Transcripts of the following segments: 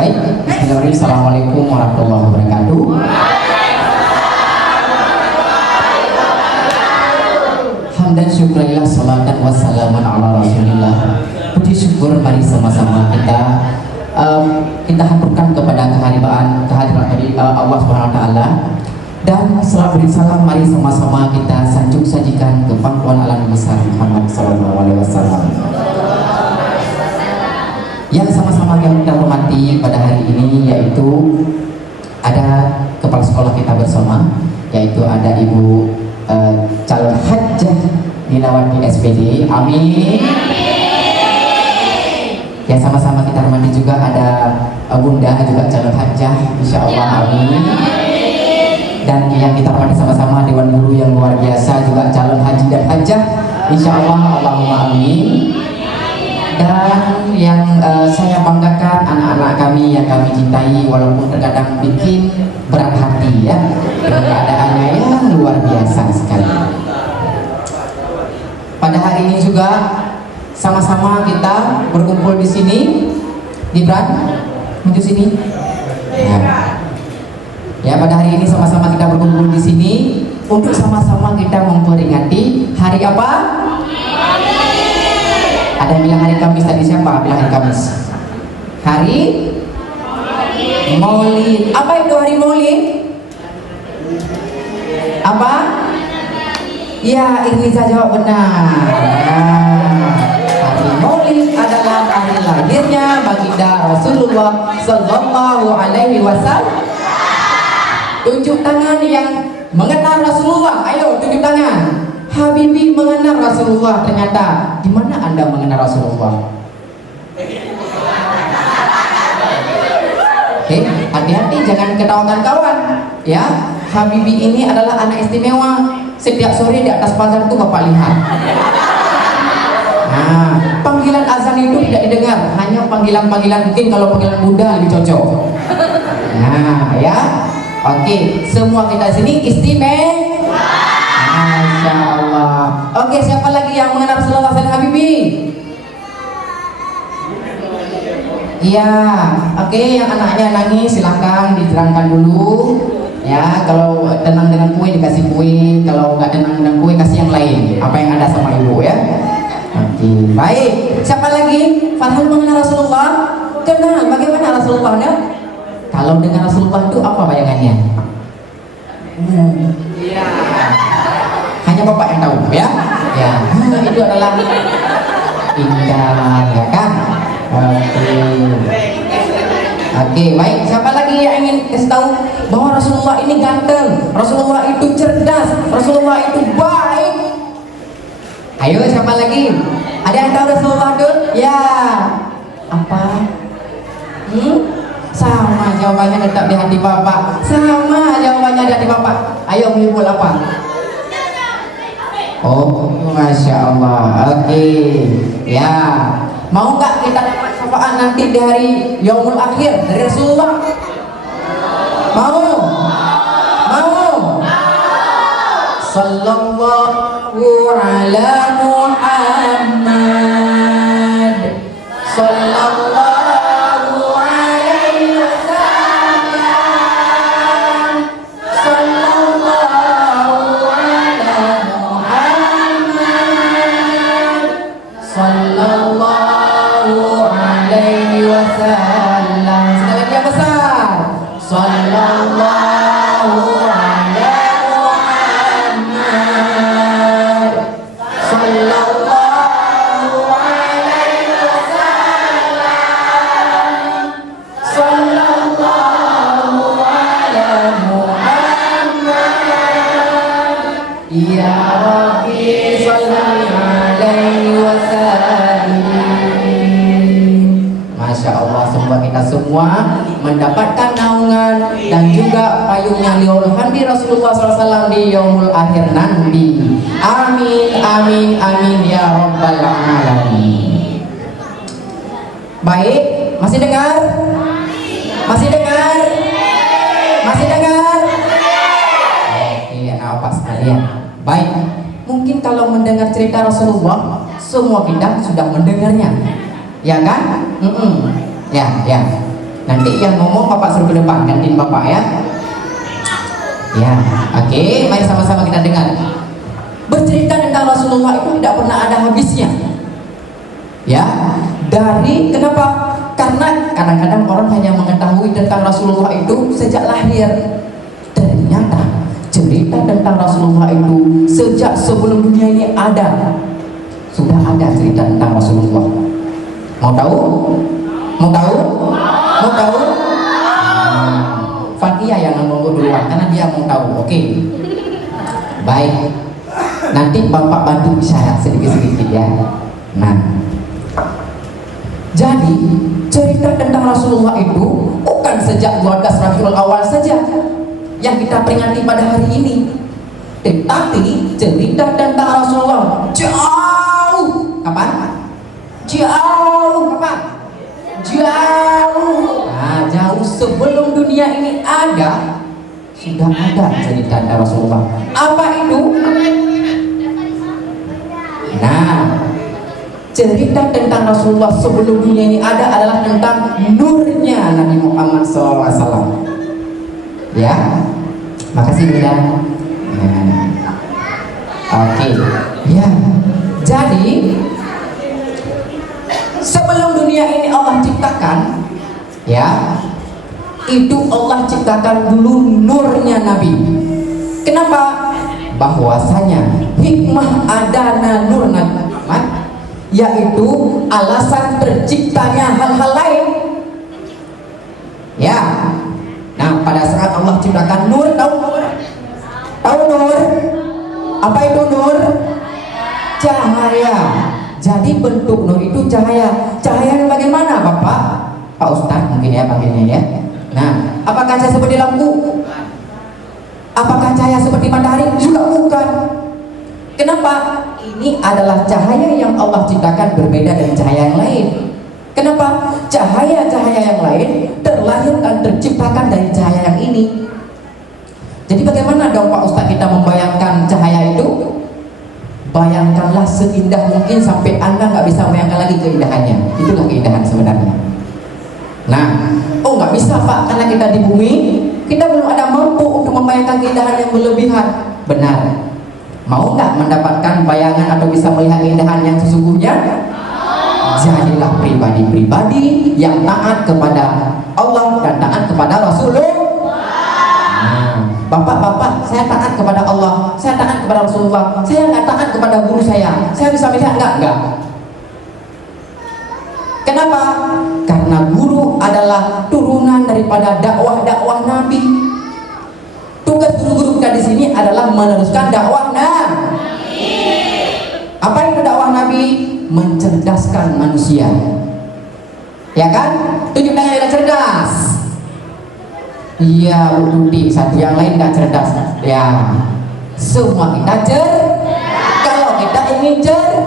Baik, bismillahirrahmanirrahim. Assalamualaikum warahmatullahi wabarakatuh. Hamdan syukurillah, salatan wassalaman ala rasulillah. Puji syukur mari sama-sama kita haturkan kepada kehadiran dari Allah Subhanahu wa taala. Dan setelah beri salam, mari sama-sama kita sanjung sajikan ke pangkuan alam besar Muhammad sallallahu alaihi wasallam. Yang sama-sama yang kita hormati pada hari ini yaitu ada kepala sekolah kita bersama, yaitu ada Ibu calon hajjah Ninawati SPD. Amin. Yang sama-sama kita hormati juga ada Bunda juga calon hajjah, insya Allah. Amin. Dan yang kita hormati sama-sama Dewan Guru yang luar biasa juga calon haji dan hajjah, insya Allah. Allahumma amin. Dan yang saya banggakan anak-anak kami yang kami cintai, walaupun terkadang bikin berat hati ya, dengan keadaannya yang luar biasa sekali. Pada hari ini juga sama-sama kita berkumpul di sini. Gibran, maju sini. Ya, pada hari ini sama-sama kita berkumpul di sini untuk sama-sama kita memperingati hari apa? Ada yang bilang hari Kamis tadi, siapa bilang hari Kamis? Hari Maulid. Apa itu hari Maulid? Apa? Ya, Irwiza jawab benar. Hari Maulid adalah hari lahirnya baginda Rasulullah Sallallahu Alaihi Wasallam. Tunjuk tangan yang mengenal Rasulullah. Ayo tunjuk tangan. Habibi mengenal Rasulullah. Ternyata di mana Anda mengenal Rasulullah? Oke, hati-hati jangan ketahuan kawan. Ya, Habibi ini adalah anak istimewa. Setiap sore di atas pagar itu Bapak lihat. Nah, panggilan azan itu tidak didengar, hanya panggilan-panggilan, mungkin kalau panggilan Buddha lebih cocok. Nah, ya. Oke, semua kita sini istimewa. Masya Allah. Oke, siapa lagi yang mengenal Rasulullah SAW Habibi? Iya, oke, yang anaknya nangis silahkan diterangkan dulu. Ya, kalau tenang dengan kue dikasih kue, kalau nggak tenang dengan kue kasih yang lain. Apa yang ada sama ibu ya. Oke, baik. Siapa lagi? Farhan mengenal Rasulullah? Kenal. Bagaimana Rasulullahnya? Kalau dengan Rasulullah itu apa bayangannya? Iya. Hanya Bapak yang tahu ya. Ya, itu adalah indah, ya kan? Oke, baik. Siapa lagi yang ingin kasih tahu bahwa Rasulullah ini ganteng, Rasulullah itu cerdas, Rasulullah itu baik? Ayo, siapa lagi? Ada yang tahu Rasulullah itu? Ya. Apa? Sama jawabannya tetap di hati Bapak. Sama jawabannya di hati Bapak. Ayo menghibur apa? Oh, Masya Allah. Oke. Ya. Mau nggak kita dapat syafaat nanti di hari Yaumul Akhir dari Rasulullah? Mau? Mau? Sallallahu ala Muhammad. Sallallahu semua mendapatkan naungan dan juga payungnya liul hamdi Rasulullah SAW di yaumul akhir nanti. Amin, amin, amin ya rabbal alamin. Baik, masih dengar? Masih dengar? Masih dengar? Oke, anak-anak sekalian. Baik, mungkin kalau mendengar cerita Rasulullah, semua kita sudah mendengarnya, ya kan? Ya, ya. Nanti yang ngomong Bapak suruh ke depan, gantiin Bapak ya. Ya, oke, mari sama-sama kita dengar. Bercerita tentang Rasulullah itu tidak pernah ada habisnya. Ya, dari kenapa? Karena kadang-kadang orang hanya mengetahui tentang Rasulullah itu sejak lahir. Ternyata cerita tentang Rasulullah itu sejak sebelum dunia ini ada. Sudah ada cerita tentang Rasulullah. Mau tahu? Mau tahu? Mau tahu? Fatia yang nunggu duluan karena dia mau tahu. Oke. Baik. Nanti Bapak bantu isyarat sedikit-sedikit ya. Nah, jadi cerita tentang Rasulullah itu bukan sejak 12 Rabiul Awal saja yang kita peringati pada hari ini, tetapi cerita tentang Rasulullah jauh kapan? Jauh kapan? Jauh. Nah, jauh sebelum dunia ini ada, sudah ada cerita tentang Rasulullah. Apa itu? Nah, cerita tentang Rasulullah sebelum dunia ini ada adalah tentang nurnya Nabi Muhammad SAW. Ya, makasih Mila. Oke. Ya, jadi sebelum dunia ini Allah ciptakan, ya, itu Allah ciptakan dulu nurnya Nabi. Kenapa? Bahwasanya hikmah adana nur Nabi Muhammad, yaitu alasan terciptanya hal-hal lain. Ya. Nah, pada saat Allah ciptakan nur, tahu nur? Tahu nur? Apa itu nur? Cahaya. Jadi bentuk nur itu cahaya. Cahaya bagaimana, Bapak? Pak Ustadz mungkin ya panggilnya ya. Nah, apakah cahaya seperti lampu? Apakah cahaya seperti matahari? Juga bukan. Kenapa? Ini adalah cahaya yang Allah ciptakan berbeda dari cahaya yang lain. Kenapa? Cahaya-cahaya yang lain terlahir dan terciptakan dari cahaya yang ini. Jadi bagaimana dong Pak Ustadz kita membayangkan cahaya itu? Bayangkanlah seindah mungkin sampai Anda nggak bisa membayangkan lagi keindahannya. Itulah keindahan sebenarnya. Nah, oh nggak bisa Pak, karena kita di bumi, kita belum ada mampu untuk membayangkan keindahan yang berlebihan. Benar. Mau nggak mendapatkan bayangan atau bisa melihat keindahan yang sesungguhnya? Jadilah pribadi-pribadi yang taat kepada Allah dan taat kepada Rasulullah. Nah, Bapak-bapak, saya taat kepada Allah, saya taat kepada Rasulullah, saya nggak taat kepada guru saya bisa melihat enggak? Kenapa? Karena guru adalah turunan daripada dakwah-dakwah Nabi. Tugas guru-guru kita di sini adalah meneruskan dakwah Nabi. Apa itu dakwah Nabi? Mencerdaskan manusia. Ya kan? Tunjuk tangan yang cerdas. Iya, Bu Tuti, satu yang lain nggak cerdas. Ya, semua kita cerdas. Kalau kita ingin cerdas,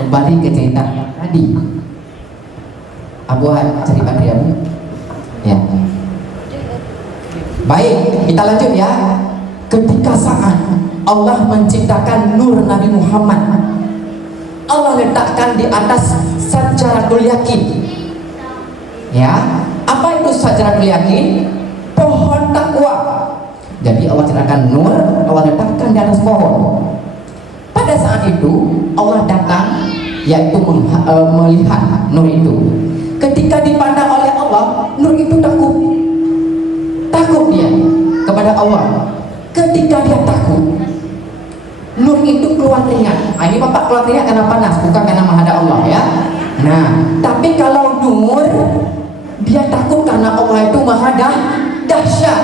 kembali ke cerita tadi. Abu cerita tadi Abu. Ya. Baik, kita lanjut ya. Ketika saat Allah menciptakan nur Nabi Muhammad, Allah letakkan di atas sajaratul yakin. Ya, apa itu sajaratul yakin? Pohon takwa. Jadi Allah ciptakan nur, Allah letakkan di atas pohon. Pada saat itu Allah datang, yaitu melihat nur itu. Ketika dipandang oleh Allah, nur itu takut dia kepada Allah. Ketika dia takut, nur itu keluar keringat. Ini Bapak keluar keringat karena panas, bukan karena menghadap Allah ya. Nah, tapi kalau nur, dia takut karena Allah itu maha dahsyat,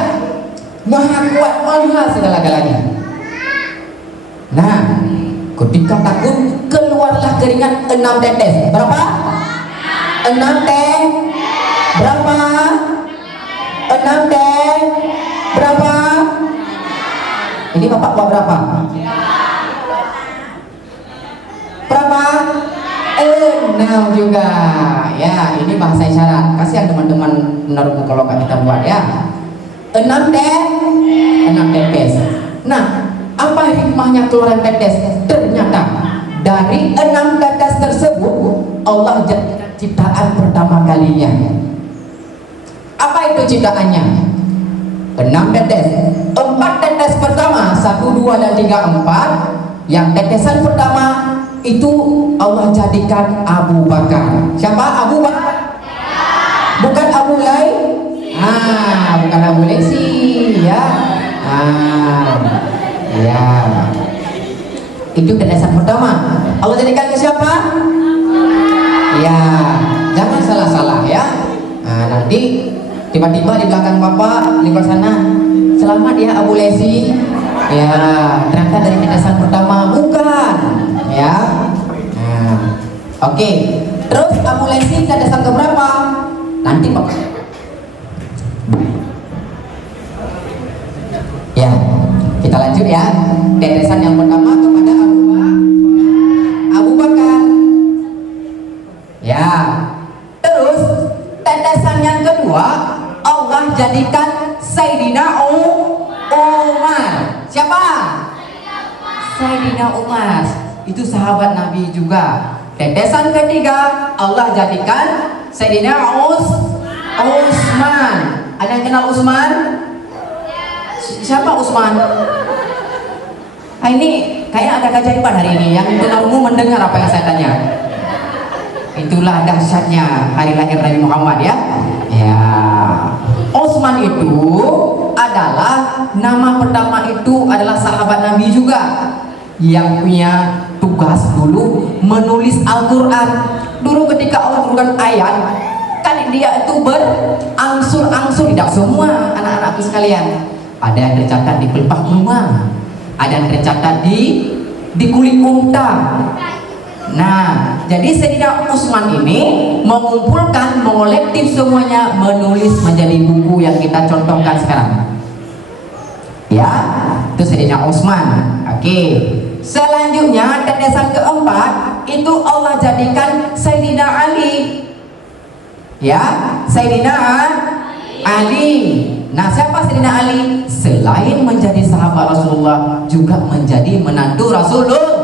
maha kuat, maha segala-galanya. Nah, ketika takut, keluarlah keringat 6 tetes. Berapa? 6 tetes. Berapa? 6 tetes. Berapa? Ini Bapak bawa berapa? Berapa? 6 juga. Ya, ini bahasa isyarat. Kasihan teman-teman menaruh kalau nggak kita buat ya. 6 tetes. Nah, apa hikmahnya keluaran tetes? Ternyata dari 6 tetes tersebut Allah jadikan ciptaan pertama kalinya. itu ciptaannya? 6 tetes. 4 tetes pertama, 1, 2, dan 3, 4. Yang tetesan pertama itu Allah jadikan Abu Bakar. Siapa Abu Bakar? Bukan Abu Lai. Bukan Abu Lesi ya. Ya. Itu tetesan pertama. Allah jadikan ke siapa? Ya, jangan salah-salah ya. Nanti tiba-tiba di belakang bapak di luar sana, selamat ya Abu Lesi. Ya, ternyata dari tetesan pertama bukan. Ya. Oke. Terus Abu Lesi tetesan keberapa? Nanti bapak. Ya, kita lanjut ya. Tetesan yang pertama kepada Abu Bakar. Ya. Terus tetesan yang kedua Allah jadikan Sayyidina Umar. Siapa? Sayyidina Umar. Itu sahabat Nabi juga. Tetesan ketiga Allah jadikan Sayyidina Utsman. Ada yang kenal Utsman? Siapa Utsman? Ini kayak ada keajaiban hari ini. Yang kenalmu mendengar apa yang saya tanya. Itulah dahsyatnya hari lahir Nabi Muhammad ya. Ya. Utsman itu adalah nama pertama, itu adalah sahabat Nabi juga yang punya tugas dulu menulis Al-Quran. Dulu ketika Allah turunkan ayat, kan dia itu berangsur-angsur. Tidak semua anak-anakku sekalian. Ada yang tercatat di pelepah rumah, ada yang tercatat di kulit unta. Nah, jadi Sayyidina Utsman ini mengumpulkan, mengolektif semuanya, menulis menjadi buku yang kita contohkan sekarang. Ya, itu Sayyidina Utsman. Oke. Selanjutnya tetesan keempat itu Allah jadikan Sayyidina Ali. Ya, Sayyidina Ali. Nah, siapa Sayyidina Ali? Selain menjadi sahabat Rasulullah, juga menjadi menantu Rasulullah.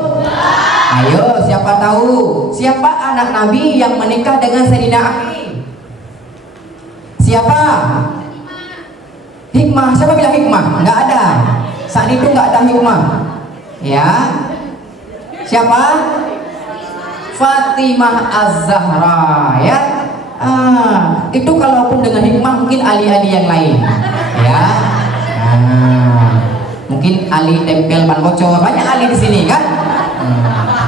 Ayo, siapa tahu siapa anak Nabi yang menikah dengan Sayyidina Ali? Siapa? Hikmah. Siapa bilang Hikmah? Nggak ada. Saat itu nggak ada Hikmah. Ya. Siapa? Fatimah Az-Zahra ya. Itu kalaupun dengan Hikmah mungkin ali-ali yang lain. Ya. Mungkin Ali tempel ban bocor, banyak Ali di sini kan?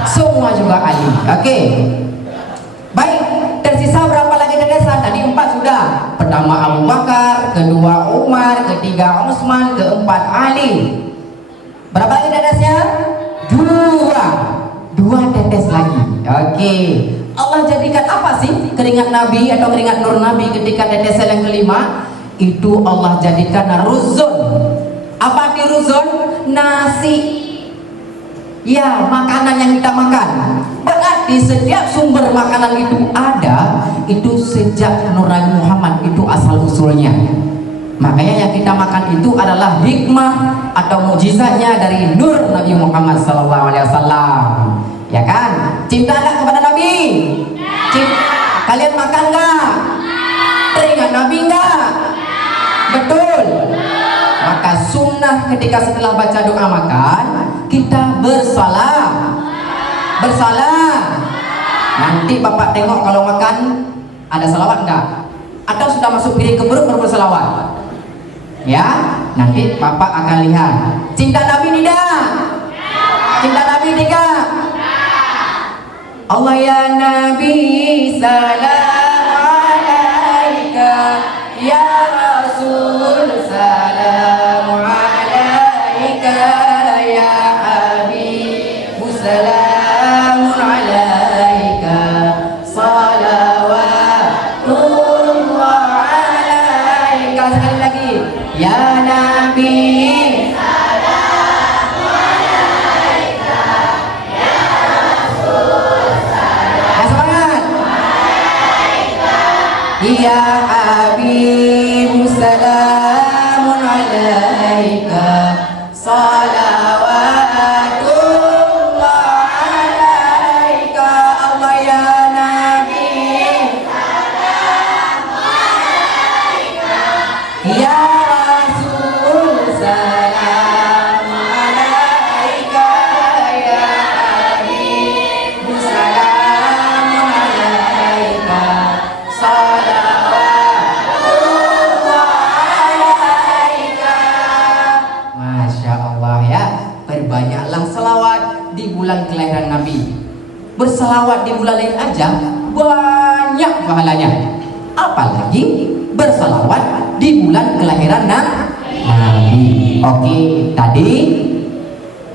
Semua juga Ali. Oke. Baik, tersisa berapa lagi tetesan? Tadi 4 sudah. Pertama Abu Bakar, kedua Umar, ketiga Utsman, keempat Ali. Berapa lagi tetesnya? 2 tetes lagi. Oke. Allah jadikan apa sih keringat Nabi atau keringat nur Nabi ketika tetesan yang kelima? Itu Allah jadikan ruzun. Apa arti ruzun? Nasi. Ya, makanan yang kita makan. Berarti setiap sumber makanan itu ada, itu sejak Nur Nabi Muhammad, itu asal usulnya. Makanya yang kita makan itu adalah hikmah atau mukjizatnya dari Nur Nabi Muhammad SAW. Ya kan? Cinta nggak kepada Nabi? Cinta. Kalian makan nggak? Teringat Nabi nggak? Betul. Maka sunnah ketika setelah baca doa makan, kita bersalam. Nanti bapak tengok kalau makan ada salawat enggak? Atau sudah masuk piring ke perut baru bersalawat? Ya, nanti bapak akan lihat. Cinta Nabi tidak? Cinta Nabi tidak? Allah ya Nabi salam alaika, ya Rasul salam alaika, ya Habib salam alaika, salawatullah alaika. Sekali lagi, ya Nabi salam alaika, ya Rasul salam. Ya semangat. Ya Habib salamun alaika, salawatullah alaika. Allah ya Nabi salamun alaika, saja banyak pahalanya. Apalagi bersalawat di bulan kelahiran Nabi. Oke, tadi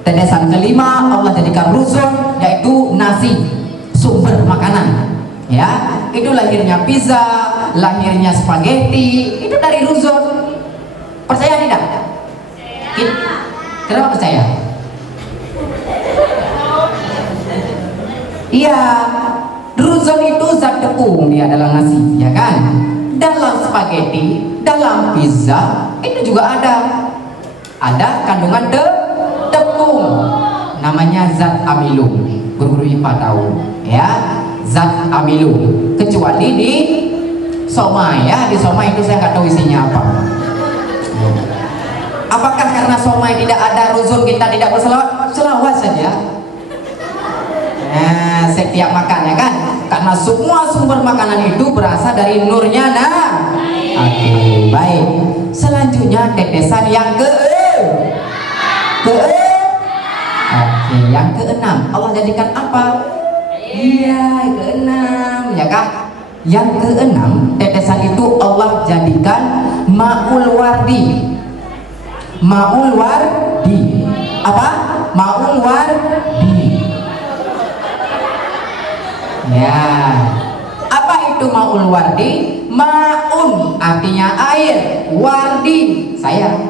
tetesan kelima Allah jadikan ruzun, yaitu nasi, sumber makanan. Ya, itu lahirnya pizza, lahirnya spaghetti, itu dari ruzun. Percaya tidak? Kenapa percaya? Iya, ruzun itu zat tepung dia dalam nasi, ya kan? Dalam spaghetti, dalam pizza itu juga ada kandungan tepung, namanya zat amilu. Guru-guru IPA tahu, ya, zat amilu. Kecuali di somai, ya, di somai itu saya nggak tahu isinya apa. Apakah karena somai tidak ada ruzun kita tidak berselawat? Selawat saja. Nah, setiap makan, ya kan? Karena semua sumber makanan itu berasal dari nurnya. Oke, baik. Selanjutnya tetesan yang Oke, yang keenam Allah jadikan apa? Iya, keenam, ya kak? Yang keenam tetesan itu Allah jadikan ma'ul wardi. Ma'ul wardi. Apa? Ma'ul wardi. Ya, apa itu ma'ul wardi? Ma'un artinya air, wardi saya.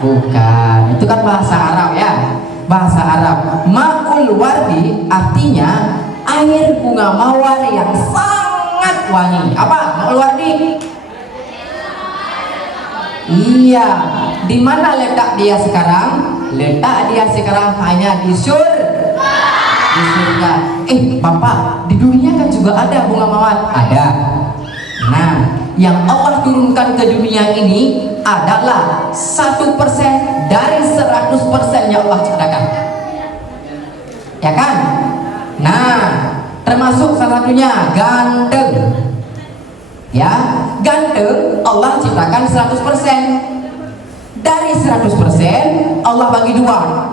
Bukan, itu kan bahasa Arab, ya, bahasa Arab. Ma'ul wardi artinya air bunga mawar yang sangat wangi. Apa ma'ul wardi? Iya, di mana letak dia sekarang? Letak dia sekarang hanya di surga. Bapak, di dunia kan juga ada bunga mawar? Ada. Nah, yang Allah turunkan ke dunia ini adalah 1% dari 100% yang Allah ciptakan, ya kan? Nah, termasuk salah satunya gandeng. Ya, gandeng Allah ciptakan 100%. Dari 100% Allah bagi dua.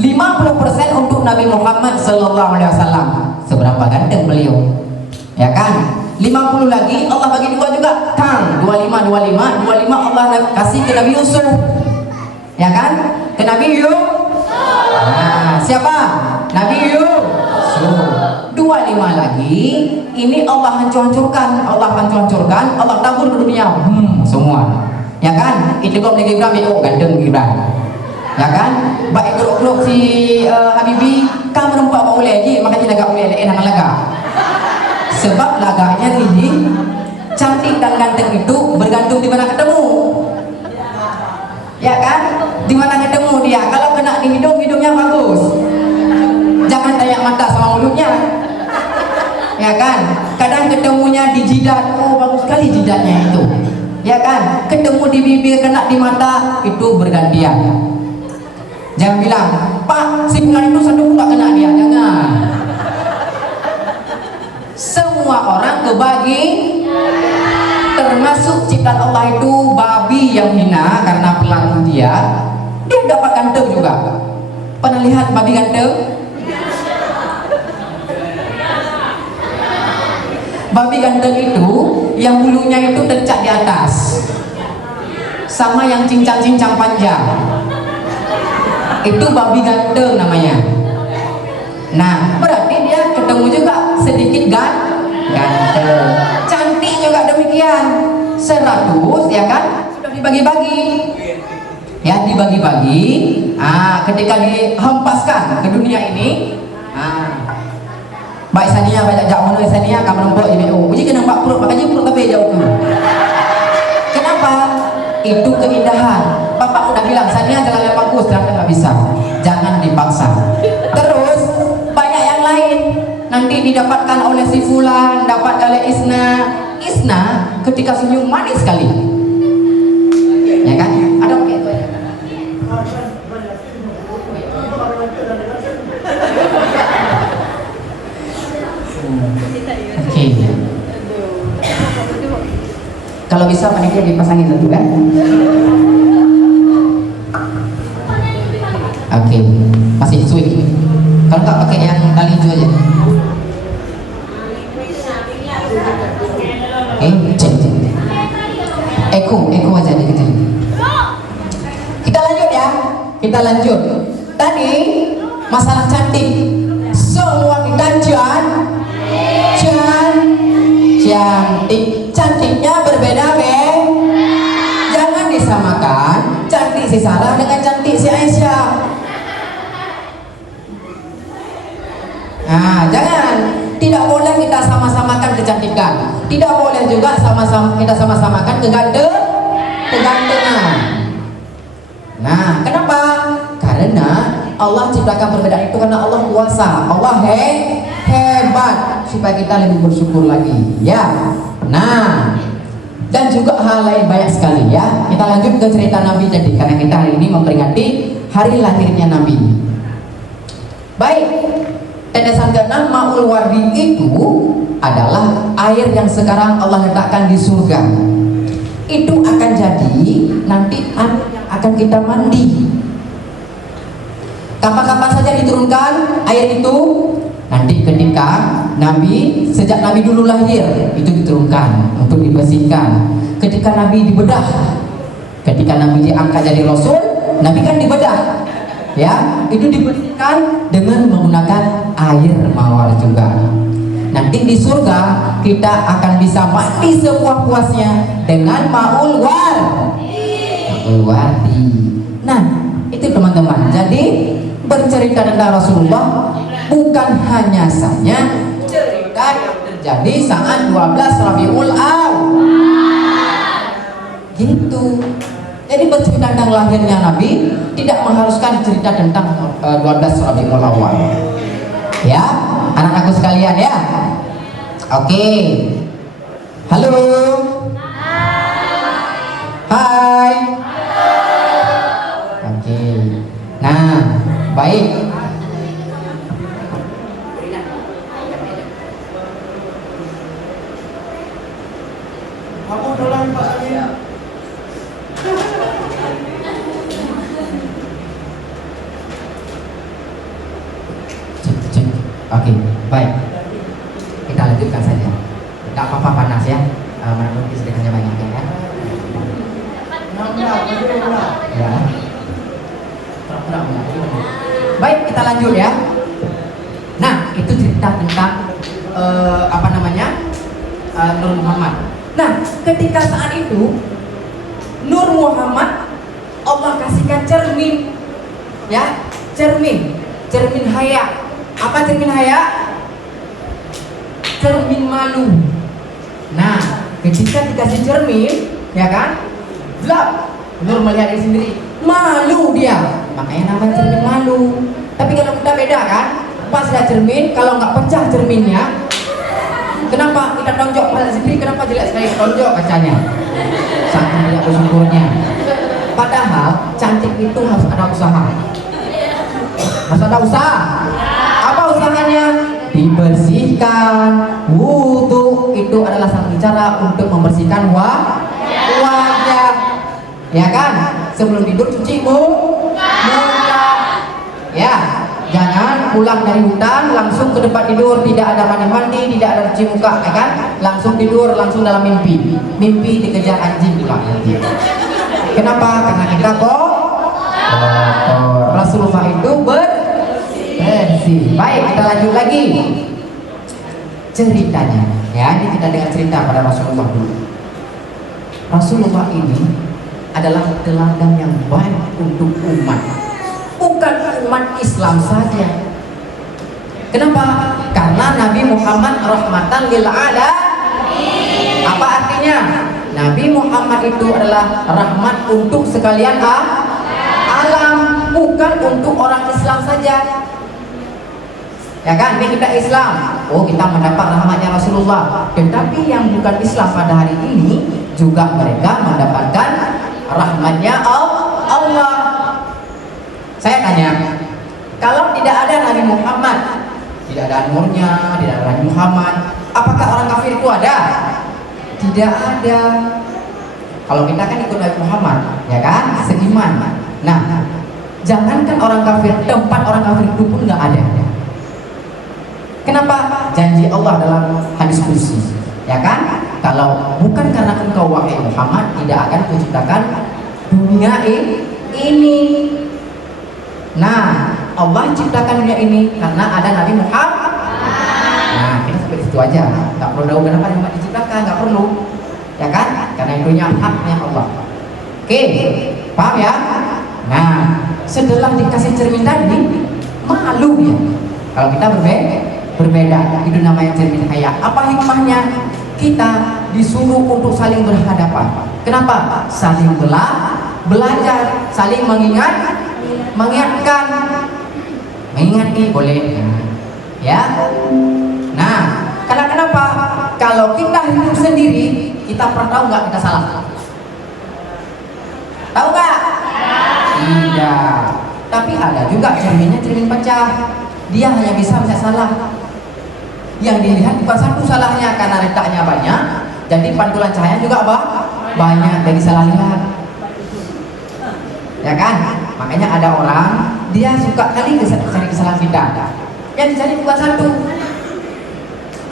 50% untuk Nabi Muhammad SAW. Seberapa ganteng beliau, ya kan? 50 lagi Allah bagi dua juga, Kang. 25 Allah kasih ke Nabi Yusuf, ya kan? Ke Nabi Yusuf. Nah, siapa? Nabi Yusuf. 25 lagi ini Allah hancurkan, Allah tabur ke dunia, semua, ya kan? Itu kok lagi Ibrahim, itu ganteng Ibrahim, ya kan? Baik geruk-geruk si Habibi, kamu nampak apa boleh lagi, makanya lagak boleh enak laga. Sebab laganya ini cantik dan ganteng itu bergantung di mana ketemu, ya kan? Di mana ketemu dia. Kalau kena di hidung, hidungnya bagus, jangan tanya mata sama mulutnya, ya kan? Kadang ketemunya di jidat, bagus sekali jidatnya itu, ya kan? Ketemu di bibir, kena di mata, itu bergantian. Jangan bilang, Pak, si bulan itu satu nggak kena dia, jangan. Semua orang kebagi, termasuk ciptaan Allah itu babi yang hina karena pelaku dia dapat ganteng juga. Pernah lihat babi ganteng? Babi ganteng itu yang bulunya itu tercat di atas, sama yang cincang-cincang panjang, itu babi ganteng namanya. Nah, berarti dia ketemu juga sedikit ganteng, cantik juga demikian. 100, ya kan? Sudah dibagi-bagi, ya, dibagi-bagi. Ketika dihempaskan ke dunia ini, baik sania banyak jauh menurut sania kamu nampak ini. Uji kena nampak perut, makanya perut tapi jauh tu. Kenapa? Itu keindahan. Bapak udah bilang sania jangan yang bagus, ternyata nggak bisa. Jangan dipaksa. Terus banyak yang lain nanti didapatkan oleh si fulan, dapat oleh Isna ketika senyum manis sekali, ya kan? Ada oke itu aja. Oke. Kalau bisa manikir dipasangin satu kan? Oke. Masih sweet. Kalau nggak pakai yang tali hijau aja. Cek. Eko aja nih kecil. Kita lanjut ya. Kita lanjut. Tadi masalah cantik. Semua kita cantik. Cantiknya berbeda, jangan disamakan cantik si Sarah dengan cantik si Aisyah. Nah, jangan. Tidak boleh kita sama-samakan kecantikan. Tidak boleh juga kita sama-samakan kegantengan. Nah, kenapa? Karena Allah ciptakan perbedaan itu karena Allah kuasa. Allah hebat supaya kita lebih bersyukur lagi, ya. Nah, dan juga hal lain banyak sekali, ya. Kita lanjut ke cerita Nabi jadi karena kita hari ini memperingati hari lahirnya Nabi. Baik. Tetesan ke-6 Ma'ul Wardi itu adalah air yang sekarang Allah letakkan di surga. Itu akan jadi nanti air yang akan kita mandi. Kapan-kapan saja diturunkan air itu? Nanti ketika sejak Nabi dulu lahir itu diturunkan untuk dibersihkan. Ketika Nabi dibedah, ketika Nabi diangkat jadi Rasul, Nabi kan dibedah, ya, itu dibersihkan dengan menggunakan air mawar juga. Nanti di surga kita akan bisa mandi sepuas-puasnya dengan Ma'ul Wardi. Nah, itu teman-teman. Jadi bercerita tentang Rasulullah bukan hanya saja cerita yang terjadi saat 12 Rabiul Awal. Gitu. Jadi bercerita tentang lahirnya Nabi tidak mengharuskan cerita tentang 12 Rabiul Awal. Ya, anak-anakku sekalian ya. Oke. Halo. Hai. Oke. Nah, baik. Kamu dolan Pak Samin. Oke, baik. Kita lanjutkan saja. Tidak apa-apa panas ya. Menurut istrinya banyak ya. Ya. Baik, kita lanjut ya. Nah, itu cerita tentang Nur Muhammad. Nah, ketika saat itu Nur Muhammad Allah kasihkan cermin, ya, cermin haya. Apa cermin haya? Cermin malu. Nah, ketika dikasih cermin, ya kan, blak, Nur melihat diri sendiri, malu dia, makanya namanya cermin malu. Tapi kalau kita beda kan, pas lihat cermin, kalau nggak pecah cerminnya, kenapa kita tonjok pada sendiri? Kenapa jelek sekali tonjok kacanya? Saking tidak bersyukurnya. Padahal cantik itu harus ada usaha. Harus ada usaha. Apa usahanya? Dibersihkan. Wudu itu adalah satu cara untuk membersihkan wajah. Ya kan? Sebelum tidur cuci muka. Ya. Jangan pulang dari hutan langsung ke tempat tidur, tidak ada mandi, tidak ada cuci muka, ya kan? Langsung tidur, langsung dalam mimpi. Mimpi dikejar anjing pula nanti. Kenapa? Karena kita Rasulullah itu bersih. Baik, kita lanjut lagi ceritanya. Ya, ini kita dengar cerita pada Rasulullah dulu. Rasulullah ini adalah teladan yang baik untuk umat. Bukan umat Islam saja. Kenapa? Karena Nabi Muhammad rahmatan lil alamin. Apa artinya? Nabi Muhammad itu adalah rahmat untuk sekalian alam, bukan untuk orang Islam saja. Ya kan? Ini kita Islam. Oh, kita mendapat rahmatnya Rasulullah. Tetapi yang bukan Islam pada hari ini juga mereka mendapatkan rahmatnya Allah. Saya tanya, kalau tidak ada Nabi Muhammad, tidak ada nurnya, tidak ada Nabi Muhammad, apakah orang kafir itu ada? Tidak ada. Kalau kita kan ikut Nabi Muhammad, ya kan, seiman. Nah, jangankan orang kafir, tempat orang kafir itu pun nggak ada. Kenapa? Janji Allah dalam hadis kursi, ya kan? Kalau bukan karena engkau wahai Muhammad, tidak akan kuciptakan dunia ini. Nah, Allah ciptakan dunia ini karena ada Nabi Muhammad. Nah, kita sampai situ aja. Nggak perlu tahu kenapa Muhammad diciptakan, nggak perlu, ya kan? Karena itunya haknya Allah. Oke, paham ya? Nah, setelah dikasih cermin tadi, malu ya. Kalau kita berbeda, itu namanya cermin haya. Apa hikmahnya? Kita disuruh untuk saling berhadapan. Kenapa? Saling belajar, saling mengingatkan, mengingati boleh, ya. Nah, karena kenapa? Kalau kita hidup sendiri, kita pernah tahu nggak kita salah? Tahu nggak? Tidak. Tapi ada juga cerminnya cermin pecah. Dia hanya bisa salah. Yang dilihat bukan satu salahnya karena letaknya banyak, jadi pantulan cahaya juga banyak, jadi salah lihat, ya kan? Makanya ada orang dia suka kali cari kesalahan kita, yang dicari bukan satu.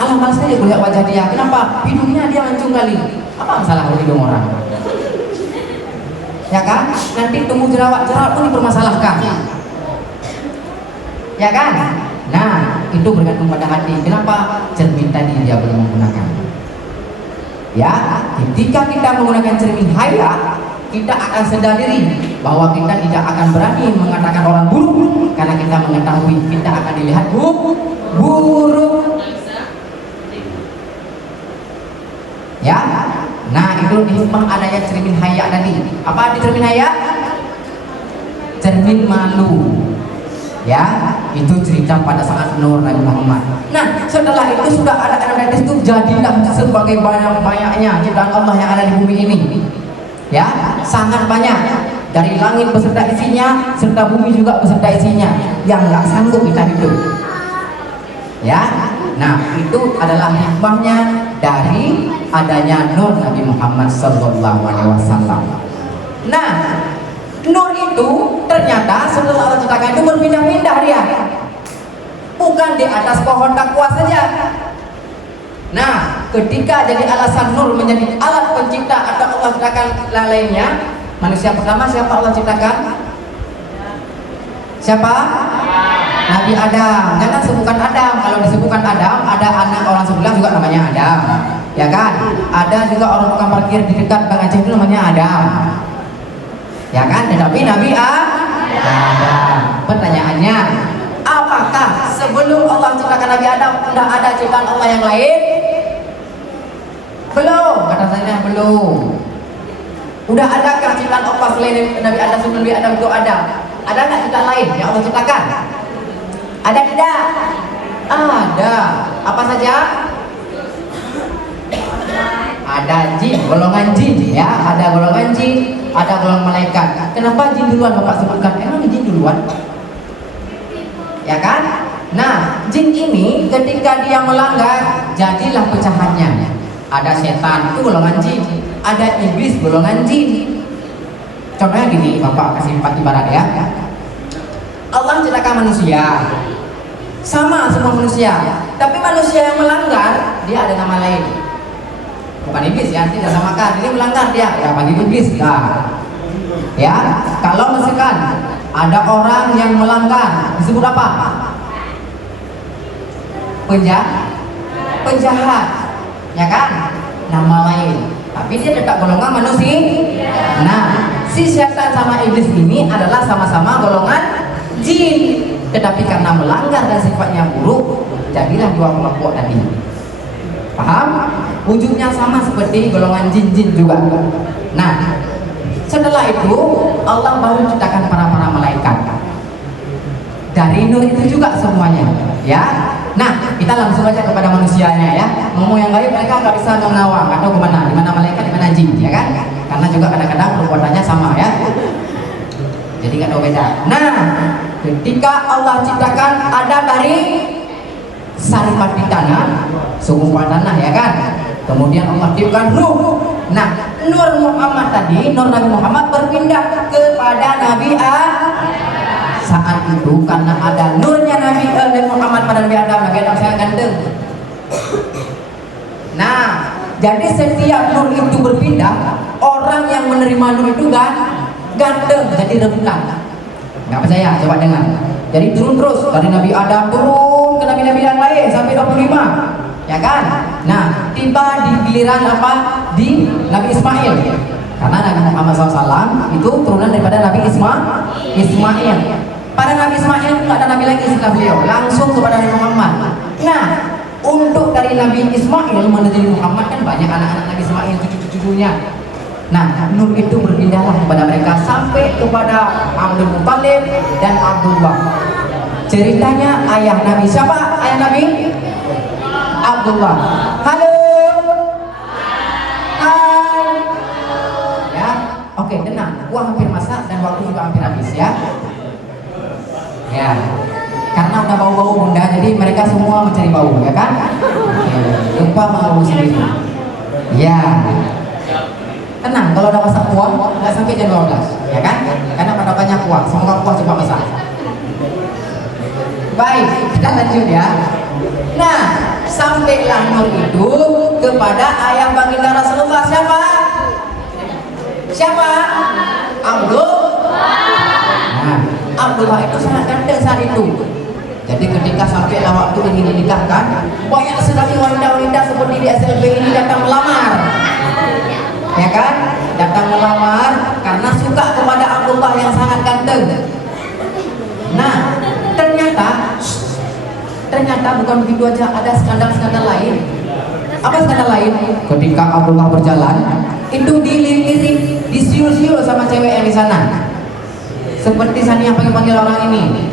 Alah, malas saja lihat wajah dia. Kenapa? Hidungnya dia mancung kali. Apa masalah hidung orang? Ya kan? Nanti tumbuh jerawat pun dipermasalahkan, ya kan? Nah, itu bergantung pada hati. Kenapa? Cermin tadi dia belum menggunakan. Ya, ketika kita menggunakan cermin haya, kita akan sadar diri bahwa kita tidak akan berani mengatakan orang buruk karena kita mengetahui kita akan dilihat buruk. Ya, nah itu hikmah adanya cermin haya tadi. Apa di cermin haya? Cermin malu. Ya, itu cerita pada saat Nur Nabi Muhammad. Nah, setelah itu sudah ada anak itu jadilah sebagai banyak-banyaknya ciptaan Allah yang ada di bumi ini. Ya, sangat banyak. Dari langit beserta isinya, serta bumi juga beserta isinya, yang nggak sanggup kita hidup. Ya, nah itu adalah hikmahnya dari adanya Nur Nabi Muhammad SAW. Nah, Nur itu ternyata setelah Allah ciptakan itu berpindah-pindah dia. Bukan di atas pohon takwa saja. Nah, ketika jadi alasan Nur menjadi alat pencipta atau Allah ciptakan lainnya, manusia pertama siapa Allah ciptakan? Siapa? Nabi Adam. Jangan sebutkan Adam. Kalau disebutkan Adam, ada anak orang sebelah juga namanya Adam, ya kan? Ada juga orang tukang parkir di dekat Bang Aceh itu namanya Adam, ya kan? Tetapi Nabi Adam. Pertanyaannya, apakah sebelum Allah ciptakan Nabi Adam sudah ada ciptaan Allah yang lain? Belum, kata saya belum. Udah adakah ciptaan Allah selain Nabi Adam sebelum Nabi Adam itu ada? Ada nggak ciptaan lain yang Allah ciptakan? Ada tidak? Ada. Apa saja? Ada jin, golongan jin, ya, ada golongan jin, ada golongan malaikat. Kenapa jin duluan Bapak sebutkan? Emang jin duluan? Ya kan? Nah, jin ini ketika dia melanggar, jadilah pecahannya. Ada setan, itu golongan jin. Ada iblis, golongan jin. Contohnya gini, Bapak kasih 4 ibarat ya. Allah ciptakan manusia, sama semua manusia. Tapi manusia yang melanggar, dia ada nama lain. Bukan iblis ya, tidak samakan. Ini melanggar dia, ya panggil iblis. Nah, ya, kalau misalkan ada orang yang melanggar, disebut apa? Penjahat, ya kan? Nama lain. Tapi dia tetap golongan manusia. Nah, si setan sama iblis ini adalah sama-sama golongan jin. Tetapi karena melanggar dan sifatnya buruk, jadilah 2 kelompok tadi. Paham? Wujudnya sama seperti golongan jin-jin juga. Nah, setelah itu Allah baru ciptakan para malaikat. Dari Nur itu juga semuanya, ya. Nah, kita langsung aja kepada manusianya ya. Ngomong yang gaib mereka nggak bisa mengawang atau kemana, di mana malaikat, di mana jin, ya kan? Karena juga kadang-kadang perbuatannya sama ya. Jadi nggak tahu beda. Nah, ketika Allah ciptakan ada dari saripati di tanah, segumpal tanah, ya kan? Kemudian Allah tiupkan ruh. Nah, Nur Muhammad tadi, Nur Nabi Muhammad berpindah kepada Nabi saat itu karena ada nurnya Nabi Muhammad pada Nabi Adam sangat ganteng. Nah, jadi setiap nur itu berpindah, orang yang menerima nur itu ganteng, jadi rebutan. Nggak percaya? Coba dengar. Jadi turun terus dari Nabi Adam turun ke Nabi-Nabi yang lain sampai 25, ya kan? Nah, tiba di giliran apa? Di Nabi Ismail. Karena Nabi Muhammad SAW itu turunan daripada Nabi Ismail. Pada Nabi Ismail itu ada Nabi lagi setelah beliau, langsung kepada Nabi Muhammad. Nah, untuk dari Nabi Ismail menuju Muhammad kan banyak anak-anak Nabi Ismail, cucu-cucunya. Nah, nur itu berpindahlah kepada mereka sampai kepada Abdul Muttalib dan Abdullah. Ceritanya ayah Nabi siapa? Ayah Nabi Abdullah. Halo. Hai. Ya, oke, tenang. Gua hampir masak dan waktu juga hampir habis ya. Ya. Karena udah bau-bau bunda, jadi mereka semua mencari bau, ya kan? Lupa mau sendiri. Ya. Tenang, kalau udah masak kuah, nggak sampai jam 12, ya kan? Karena pada banyak kuah, semoga kuah cepat masak. Baik, kita lanjut ya. Nah, sampailah nur itu kepada ayah baginda Rasulullah siapa? Siapa? Abdullah. Nah, Abdullah itu sangat ganteng saat itu. Jadi ketika sampailah waktu ingin dinikahkan, banyak sekali wanita-wanita seperti di SLB ini datang melamar. Ya kan? Datang melamar karena suka kepada Abdullah yang sangat ganteng. Nah, ternyata bukan begitu aja, ada skandal-skandal lain. Apa skandal lain? Ketika Abdullah berjalan, itu dilirik, disiul-siul sama cewek yang di sana. Seperti Sania panggil-panggil orang ini.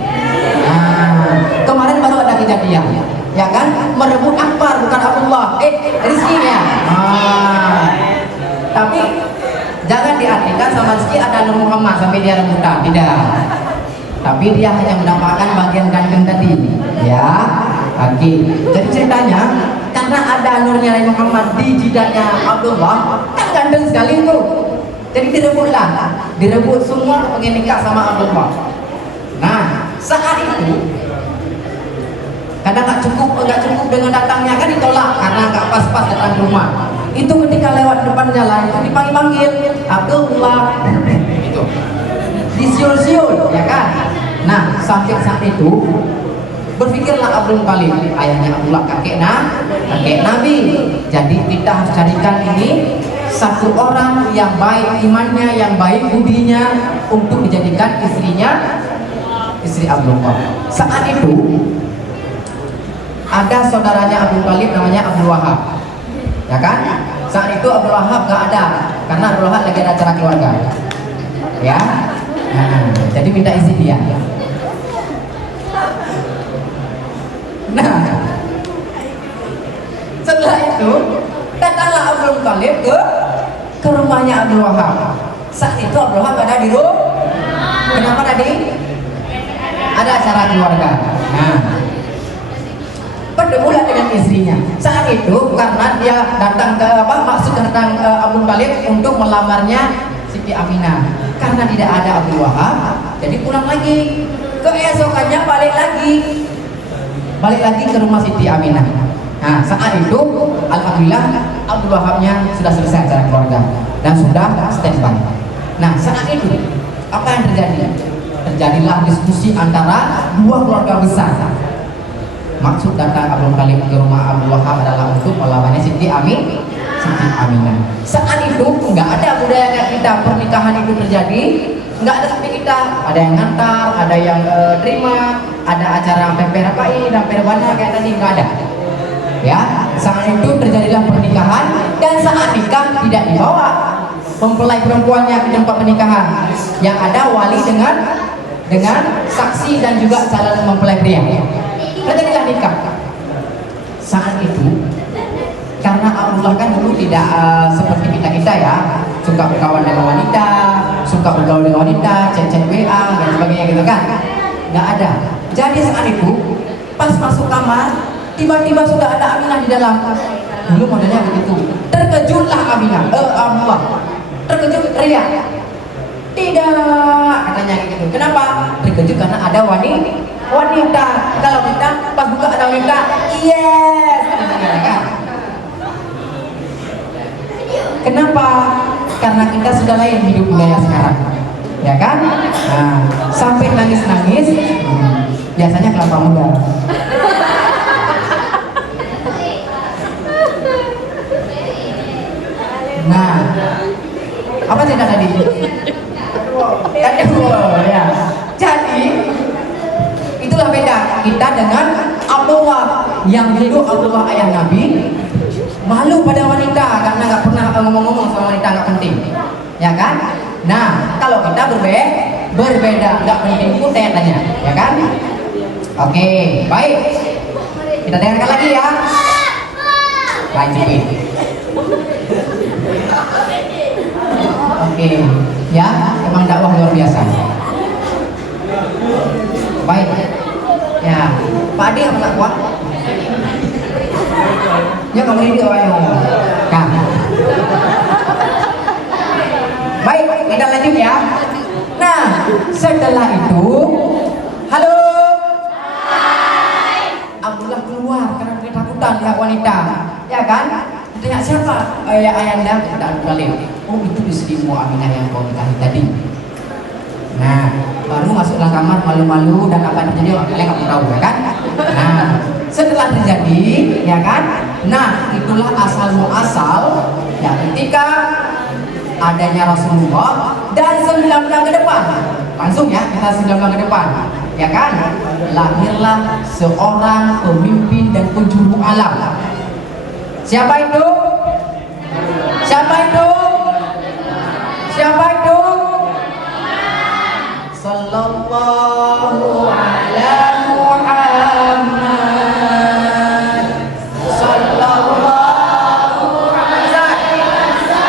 Nah, kemarin baru ada kejadian, ya kan? Merebut Akbar bukan Abdullah, rizkinya. Tapi jangan diartikan sama Rizki ada Nur Muhammad sampai dia rebutan, tidak. Tapi dia hanya mendapatkan bagian ganteng tadi, ya. Oke. Jadi ceritanya karena ada nurnya Nabi Muhammad di jidatnya Abdullah, kan ganteng sekali tuh. Jadi direbut semua pengen nikah sama Abdullah. Nah, saat itu kadang nggak cukup dengan datangnya kan ditolak karena nggak pas-pas datang ke rumah. Itu ketika lewat depan jalan itu dipanggil Abdullah, itu disiul-siul, ya kan? Nah, sampai saat itu berpikirlah Abdul Muttalib, ayahnya Abdullah, kakek Nabi. Jadi kita harus carikan ini satu orang yang baik imannya, yang baik budinya untuk dijadikan istri Abdullah. Saat itu ada saudaranya Abdul Muttalib namanya Abdul Wahab, ya kan? Saat itu Abdul Wahab gak ada karena Abdul Wahab lagi ada acara keluarga, ya. Jadi minta izin dia. Nah, setelah itu datanglah Abdul Muttalib ke rumahnya Abdul Wahab. Saat itu Abdul Wahab ada di rumah. Kenapa tadi? Ada acara keluarga. Nah, bertemulah dengan istrinya. Saat itu karena dia datang maksud datang Abdul Muttalib untuk melamarnya Siti Aminah. Karena tidak ada Abdul Wahab, jadi pulang lagi. Keesokannya balik lagi ke rumah Siti Aminah. Nah, saat itu alhamdulillah Abdul Wahabnya sudah selesai acara keluarga dan sudah standby. Nah, saat itu apa yang terjadi? Terjadilah diskusi antara dua keluarga besar. Maksud datang Abdul Muttalib ke rumah Abdul Wahab adalah untuk melawannya Siti Aminah. Saat itu nggak ada budaya kayak kita, pernikahan itu terjadi nggak ada seperti kita, ada yang ngantar, ada yang terima, ada acara pempera kai dan perwana kayak tadi, nggak ada. Ya, saat itu terjadilah pernikahan dan saat nikah tidak dibawa mempelai perempuannya ke tempat pernikahan, yang ada wali dengan saksi dan juga calon mempelai pria. Terjadilah nikah. Saat itu karena Abdullah kan dulu tidak seperti kita ya, suka berkawan dengan wanita, suka bergaul dengan wanita, chat WA dan sebagainya gitu kan, nggak ada. Jadi saat itu pas masuk kamar tiba-tiba sudah ada Aminah di dalam. Dulu modelnya begitu. Terkejutlah Aminah, Abdullah terkejut, teriak. Tidak, katanya gitu. Kenapa? Terkejut karena ada wanita. Kalau kita pas buka ada wanita, yes, gitu kan? Kenapa? Karena kita sudah lain hidupnya ya sekarang, ya kan? Nah, sampai nangis-nangis, biasanya kelapa muda. Nah, apa cerita tadi? Ya. Jadi itulah beda kita dengan Abdullah yang dulu Abdullah ayah Nabi malu pada wanita karena nggak pernah ngomong-ngomong sama wanita, nggak penting, ya kan? Nah, kalau kita berbeda, nggak penting kutetannya, ya kan? Oke, baik. Kita dengarkan lagi ya. Lanjutin. Oke, ya, emang dakwah luar biasa. Baik, ya, Pak Adi apa dakwah? Ya kamu ini orang yang ngomong. Nah, baik, kita lanjut ya. Nah, setelah itu, halo. Abdullah keluar karena ketakutan lihat wanita, ya kan? Tanya siapa? Ayahnya tidak balik. Oh, itu istrimu Aminah yang kau nikahi tadi. Nah, baru masuklah kamar malu-malu dan apa yang terjadi kalian nggak tahu, ya kan? Nah, setelah terjadi, ya kan? Nah, itulah asal muasal ya ketika adanya Rasulullah dan 9 bulan ke depan. Langsung ya, kita 9 bulan ke depan, ya kan? Lahirlah seorang pemimpin dan penjuru alam. Siapa itu? Siapa itu? Siapa itu? Sallallahu ala Muhammad. Sallallahu alaihi wasallam.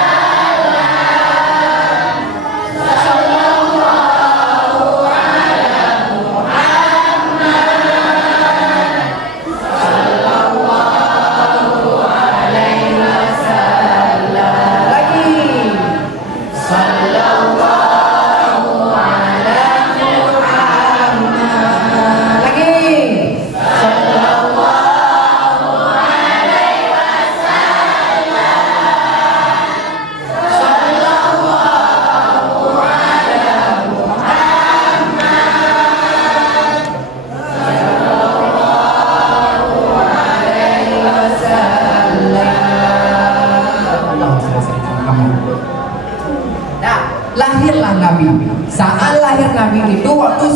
Sallallahu ala Muhammad. Sallallahu alaihi wasallam. Lagi. Sallallahu lahirlah Nabi. Saat lahir Nabi itu waktu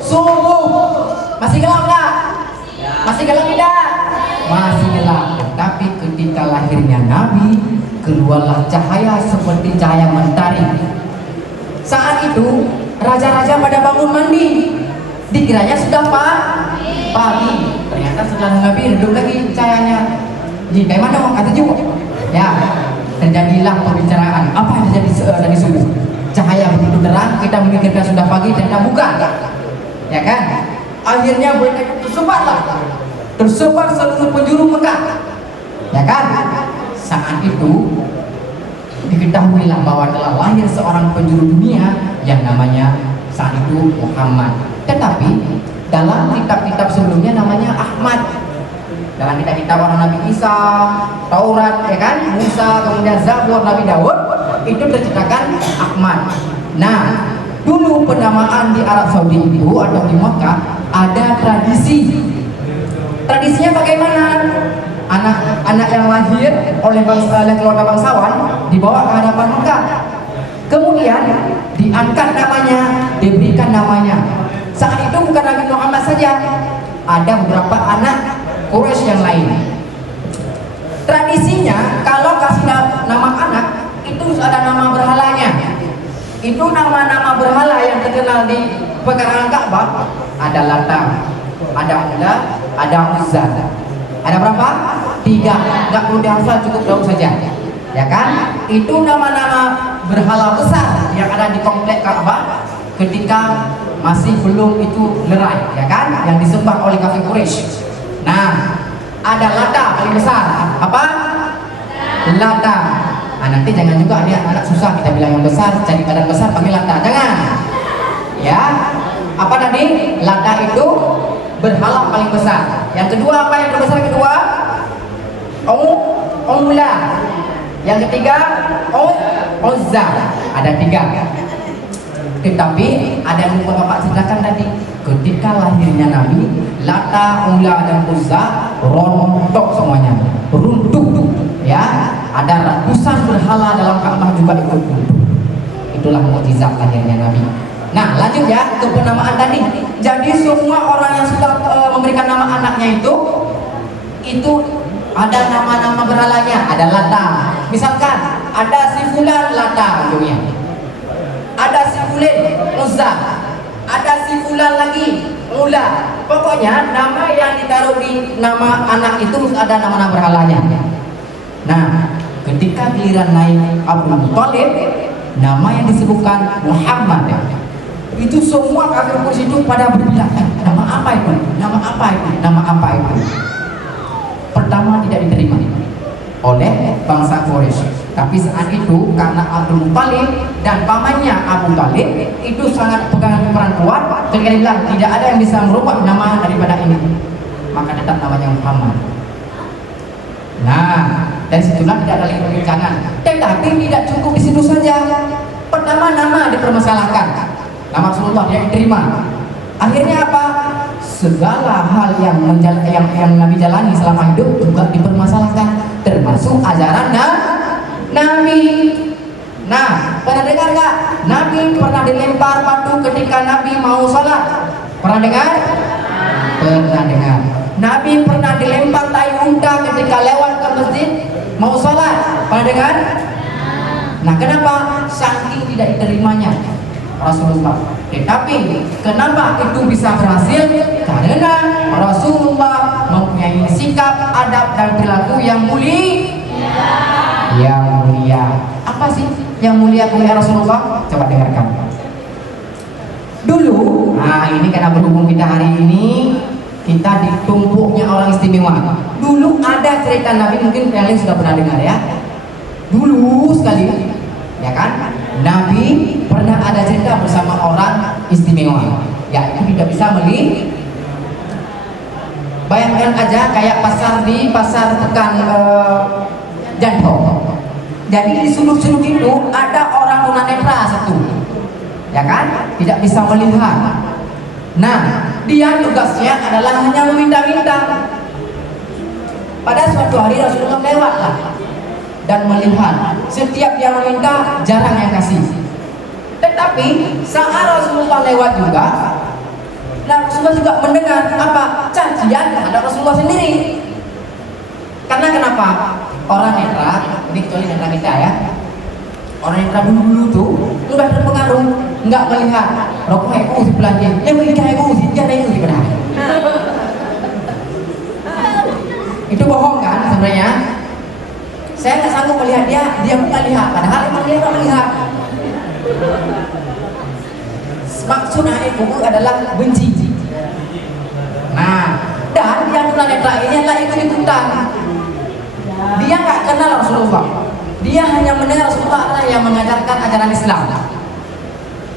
subuh. Masih gelap nggak? Masih gelap tidak? Masih gelap. Tapi ketika lahirnya Nabi, keluarlah cahaya seperti cahaya mentari. Saat itu raja-raja pada bangun mandi. Dikiranya sudah pagi. Ternyata setelah Nabi redup lagi cahayanya. Bagaimana mau kata juga? Ya. Terjadilah pembicaraan apa yang terjadi dari subuh. Cahaya begitu terang, kita memikirkan sudah pagi, ternyata bukan, ya kan? Akhirnya berita tersebar seluruh penjuru Mekah, ya kan? Saat itu diketahuilah bahwa telah lahir seorang penjuru dunia yang namanya saat itu Muhammad. Tetapi dalam kitab-kitab sebelumnya namanya Ahmad. Dalam kitab-kitab orang Nabi Isa, Taurat, ya kan, Musa, kemudian Zabur, Nabi Daud, itu terciptakan Ahmad. Nah, dulu penamaan di Arab Saudi itu atau di Mekah ada tradisi. Tradisinya bagaimana? Anak yang lahir oleh keluarga bangsawan dibawa ke hadapan Mekah. Kemudian diangkat namanya, diberikan namanya. Saat itu bukan Nabi Muhammad saja, ada beberapa anak Quraisy yang lain. Tradisinya kalau kasih nama anak itu harus ada nama berhalanya. Itu nama-nama berhala yang terkenal di pekarangan Ka'bah. Ada Lata, ada Uzza, ada Uzza. Ada berapa? 3. Nggak perlu dihafal, cukup tahu saja. Ya kan? Itu nama-nama berhala besar yang ada di komplek Ka'bah ketika masih belum itu lerai, ya kan? Yang disembah oleh kafir Quraisy. Nah, ada Lata paling besar. Apa? Lata. Nah, nanti jangan juga ini anak susah kita bilang yang besar, cari badan besar pakai lata, jangan. Ya, apa tadi? Lata itu berhala paling besar. Yang kedua apa yang terbesar kedua? Ula. Yang ketiga Uzza. Ada 3. Tetapi ada yang lupa Bapak ceritakan tadi, ketika lahirnya Nabi, Lata, Ula dan Uzza rontok semuanya, runtuh. Ya, ada ratusan berhala dalam Ka'bah juga ikut runtuh. Itulah mukjizat lahirnya Nabi. Nah, lanjut ya ke penamaan tadi. Jadi semua orang yang sudah memberikan nama anaknya itu ada nama-nama berhalanya, ada Lata. Misalkan ada si fulan Lata ujungnya. Ada si fulan Uzza. Ada si fulan lagi Ula. Pokoknya nama yang ditaruh di nama anak itu ada nama-nama berhalanya. Nah, ketika giliran naik Abdul Muthalib, nama yang disebutkan Muhammad. Itu semua kafir Quraisy itu pada berbilang, nama apa itu? Nama apa itu? Nama apa itu? Pertama tidak diterima oleh bangsa Quraisy. Tapi saat itu karena Abdul Muthalib dan pamannya Abu Talib itu sangat pegangan peran kuat, ketika dibilang tidak ada yang bisa merubah nama daripada ini, maka tetap namanya Muhammad. Nah, dari situlah tidak ada lagi perbincangan. Tetapi tidak cukup di situ saja. Pertama nama dipermasalahkan. Nama Rasulullah yang diterima. Akhirnya apa? Segala hal yang Nabi jalani selama hidup juga dipermasalahkan, termasuk ajaran Nabi. Nah, pernah dengar nggak? Nabi pernah dilempar batu ketika Nabi mau sholat. Pernah dengar? Pernah dengar. Nabi pernah dilempar tai unta ketika lewat ke masjid mau sholat. Pernah dengar? Nah, kenapa? Saking tidak diterimanya Rasulullah. Tetapi kenapa itu bisa berhasil? Karena Rasulullah mempunyai sikap, adab dan perilaku yang mulia. Yang mulia. Apa sih yang mulia oleh Rasulullah? Coba dengarkan. Dulu, nah ini karena berhubung kita hari ini kita ditumpuknya orang istimewa. Dulu ada cerita Nabi, mungkin kalian sudah pernah dengar ya. Dulu sekali, ya kan? Nabi pernah ada cerita bersama orang istimewa. Ya, itu tidak bisa bayangkan aja kayak pasar Pekan Jantung. Jadi di suluk-suluk itu ada orang tunanetra satu, ya kan? Tidak bisa melihat. Nah, dia tugasnya adalah hanya meminta-minta. Pada suatu hari Rasulullah lewatlah dan melihat setiap yang meminta jarang yang kasih. Tetapi saat Rasulullah lewat juga, Rasulullah juga mendengar apa? Cacian terhadap Rasulullah sendiri. Karena kenapa? Orang netra, ini kecuali netra kita ya. Orang netra dulu tuh sudah terpengaruh, nggak melihat rokok itu si belanja, yang menikah itu si jana itu si benar. Itu bohong kan sebenarnya? Saya nggak sanggup melihat dia pun nggak lihat. Padahal emang dia nggak melihat. Maksud ayat buku adalah benci. Nah, dan yang tunanetra ini adalah ikut-ikutan. Dia nggak kenal Rasulullah. Dia hanya mendengar Rasulullah adalah yang mengajarkan ajaran Islam.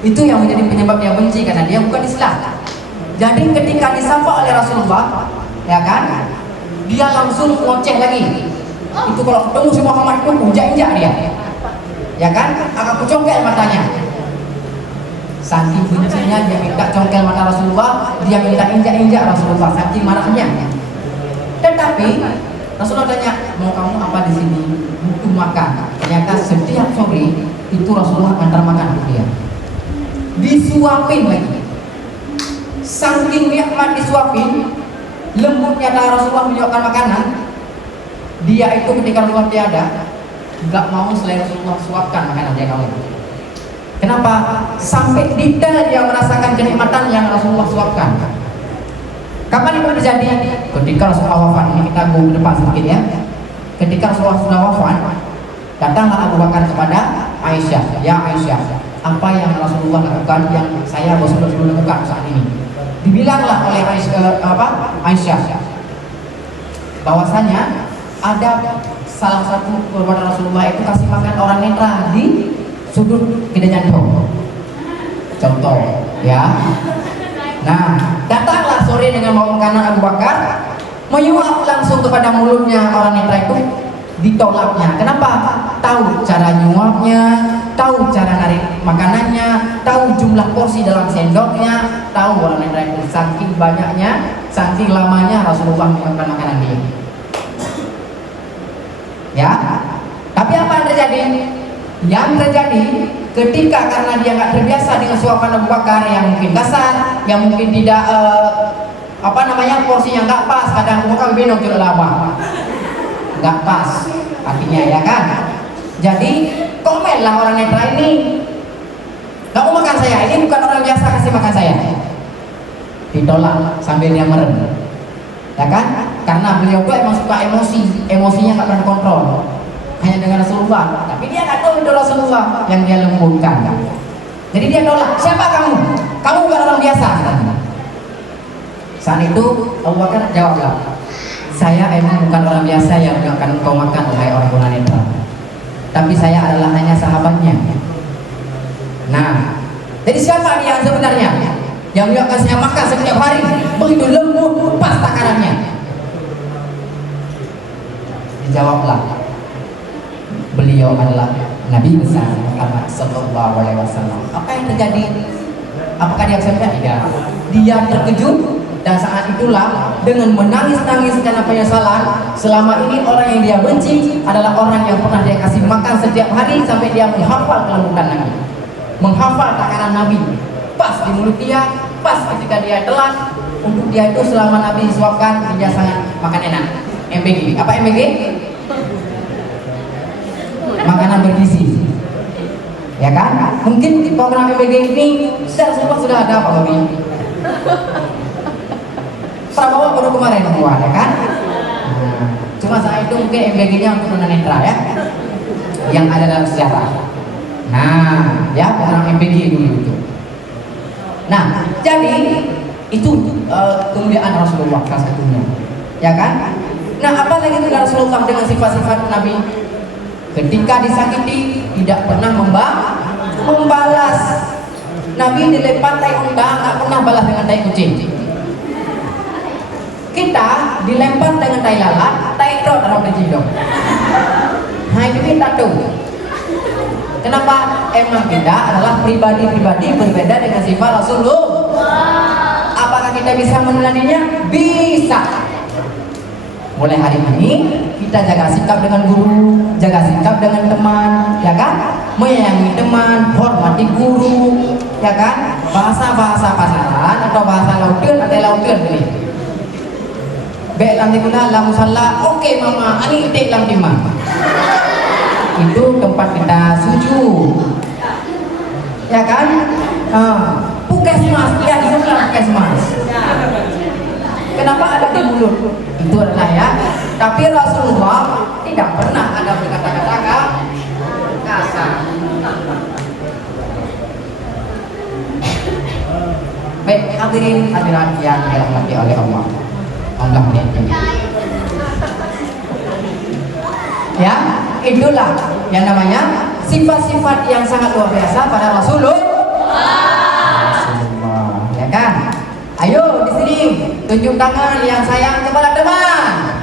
Itu yang menjadi penyebab dia benci karena dia bukan Islam. Jadi ketika disapa oleh Rasulullah, ya kan, dia langsung ngoceh lagi. Itu kalau ketemu si Muhammad itu injak-injak dia, ya kan, agak congkel matanya. Saking bencinya dia minta congkel mata Rasulullah, dia minta injak-injak Rasulullah, saking marahnya. Tetapi Rasulullah tanya, mau kamu apa di sini? Butuh makan. Ternyata setiap sore itu Rasulullah antar makan ke dia. Disuapin lagi. Saking nikmat disuapin, lembutnya tangan Rasulullah menyuapkan makanan. Dia itu ketika Rasulullah tiada, nggak mau selain Rasulullah suapkan makanan dia kawin. Kenapa? Sampai detail dia merasakan kenikmatan yang Rasulullah suapkan. Kapan itu terjadi? Ketika Rasulullah wafat. Ini kita go ke depan sedikit ya. Ketika Rasulullah sudah wafat, datanglah Abu Bakar kepada Aisyah. Ya Aisyah, apa yang Rasulullah lakukan yang saya belum lakukan saat ini? Dibilanglah oleh Aisyah bahwasanya ada salah satu perbuatan Rasulullah itu kasih makan orang netra di sudut Gede Jantung. Contoh, ya. Nah, datanglah sore dengan bawa makanan Abu Bakar, menyuap langsung kepada mulutnya orang netra itu, ditolaknya. Kenapa? Tahu cara nyuapnya, tahu cara narik makanannya, tahu jumlah porsi dalam sendoknya, tahu orang netra itu. Saking banyaknya, saking lamanya Rasulullah menyiapkan makanan dia. Ya, tapi apa yang terjadi? Yang terjadi ketika karena dia nggak terbiasa dengan suapan Abu Bakar yang mungkin kasar, yang mungkin tidak porsinya nggak pas, kadang Abu Bakar bingung jual lama, nggak pas, artinya ya kan. Jadi komenlah orang netra ini, nggak mau makan saya, ini bukan orang biasa kasih makan saya. Ditolak sambil dia merem, ya kan? Karena beliau tuh emang suka emosinya nggak pernah kontrol. Hanya dengan Rasulullah, tapi dia nggak tahu itu Rasulullah yang dia lembutkan. Jadi dia tolak, siapa kamu? Kamu bukan orang biasa. Saat itu Abu Bakar jawablah, saya emang bukan orang biasa yang akan kau makan oleh orang tunanetra, tapi saya adalah hanya sahabatnya. Nah, jadi siapa dia yang sebenarnya yang akan saya makan setiap hari? Begitu lembut, pas takarannya. Dijawablah, beliau adalah Nabi besar Muhammad Sallallahu Alaihi Wasallam. Apa yang terjadi? Apakah dia bisa melihat? Tidak. Dia terkejut dan saat itulah dengan menangis-nangis karena penyesalan. Selama ini orang yang dia benci adalah orang yang pernah dia kasih makan setiap hari sampai dia menghafal kelembutan Nabi, menghafal takaran Nabi. Pas di mulut dia, pas ketika dia telan. Untuk dia itu selama Nabi disuapkan dia sangat makan enak. MBG. Apa MBG? Makanan bergizi, ya kan? Mungkin program MBG ini sudah ada Pak Bobi. Prabowo baru kemarin keluar, ya kan? Nah, cuma saat itu mungkin MBG-nya untuk tunanetra ya, yang ada dalam sejarah. Nah, ya program MBG dulu itu. Nah, jadi itu kemuliaan Rasulullah salah satunya, ya kan? Nah, apa lagi dengan Rasulullah dengan sifat-sifat Nabi? Ketika disakiti tidak pernah membalas. Nabi dilempar tai unta nggak pernah balas dengan tai kucing. Kita dilempar dengan tai lalat, tai rot atau kejidong. Nah itu kita tuh. Kenapa? Emang kita adalah pribadi-pribadi berbeda dengan sifat Rasulullah. Apakah kita bisa menilainya? Bisa. Mulai hari ini kita jaga sikap dengan guru, jaga sikap dengan teman, ya kan? Menyayangi teman, hormati guru, ya kan? Bahasa-bahasa pasaran atau bahasa lautan atau lautan ini. Baik nanti guna la musalla, oke mama, ani itik lam timah. Itu tempat kita sujud, ya kan? Puskesmas, ya di sana puskesmas. Kenapa ada di mulut? Itu adalah ya. Tapi Rasulullah tidak pernah ada berkata-kata kasar. Baik, hadirin hadirat yang dirahmati oleh Allah. Allah ini. Ya, itulah yang namanya sifat-sifat yang sangat luar biasa pada Rasulullah. Ya kan? Ayo di sini tunjuk tangan yang sayang kepada teman.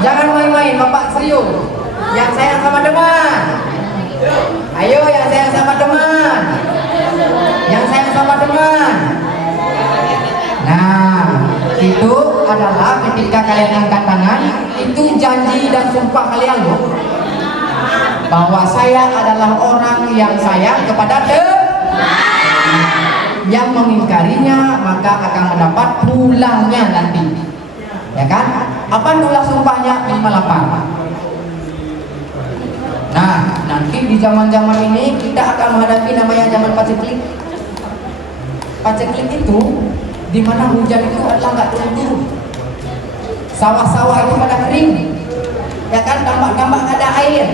Jangan main-main, Bapak serius. Yang sayang sama teman. Ayo yang sayang sama teman. Yang sayang sama teman. Nah, itu adalah ketika kalian angkat tangan, itu janji dan sumpah kalian loh. Bahwa saya adalah orang yang sayang kepada teman. Yang mengingkarinya maka akan mendapat pulangnya nanti, ya kan? Apa tulah sumpahnya? 58. Nah, nanti di zaman-zaman ini kita akan menghadapi namanya zaman paceklik. Paceklik itu di mana hujan itu adalah nggak turun-turun, sawah-sawah itu pada kering, ya kan? Tambak-tambak nggak ada air.